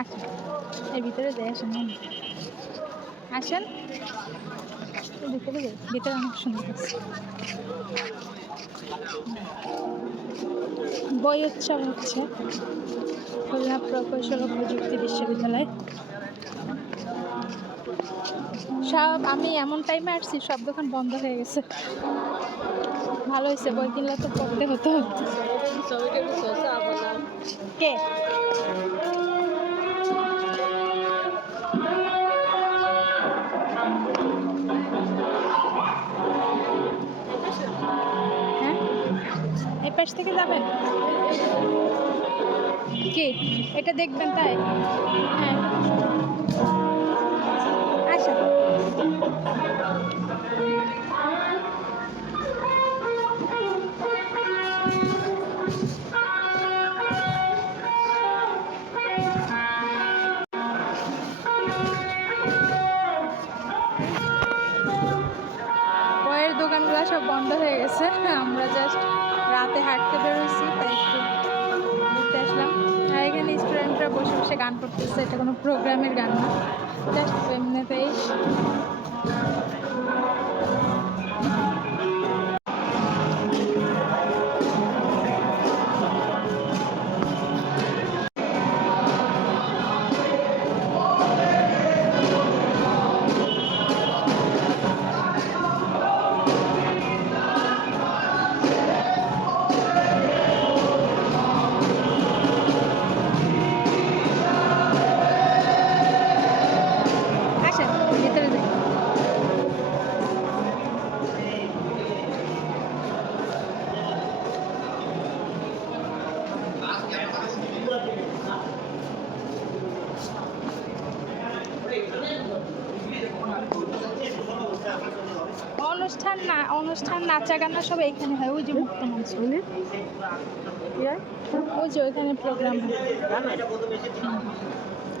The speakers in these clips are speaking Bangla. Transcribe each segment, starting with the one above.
আসেন এর ভিতরে যাই, আসেন আসেন। ভিতরে যাই, ভিতরে অনেক সুন্দর বই উৎসব হচ্ছে। খুলনা প্রকৌশল প্রযুক্তি বিশ্ববিদ্যালয়। সব, আমি এমন টাইমে আসছি, সব দোকান বন্ধ হয়ে গেছে। ভালো হয়েছে, বই কিনলে তো পড়তে হতো। কে? হ্যাঁ? পাশ থেকে যাবেন? কি? এটা দেখবেন তাই? হ্যাঁ। বন্ধ হয়ে গেছে। আমরা জাস্ট রাতে হাঁটতে বেরোচ্ছি, তাই একটু ঘুরতে আসলাম। আর এখানে স্টুডেন্টরা বসে বসে গান করতেছে, এটা কোনো প্রোগ্রামের গান না। জাস্ট এমনিতেই। অনুষ্ঠান না অনুষ্ঠান নাচা গানা সব এখানে হয়। ওই যে মুক্ত মঞ্চ। ওই যে ওইখানে প্রোগ্রাম হয়।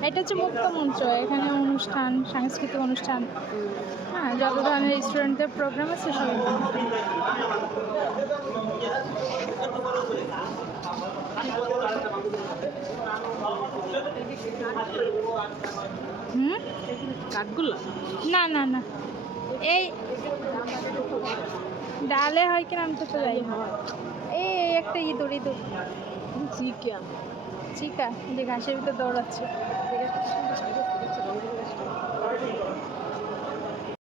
এটা হচ্ছে মুক্ত মঞ্চ। এখানে অনুষ্ঠান সাংস্কৃতিক অনুষ্ঠান। হ্যাঁ যত ধরনের স্টুডেন্টদের প্রোগ্রাম আছে সব। হুম? কাঠগুলো না না না। এই ডালে হয় কিনা আমি তো যাই। এই একটা ইঁদুর ইঁদুর। চিকা। চিকা যে ঘাসের ভিতরে দৌড়াচ্ছে।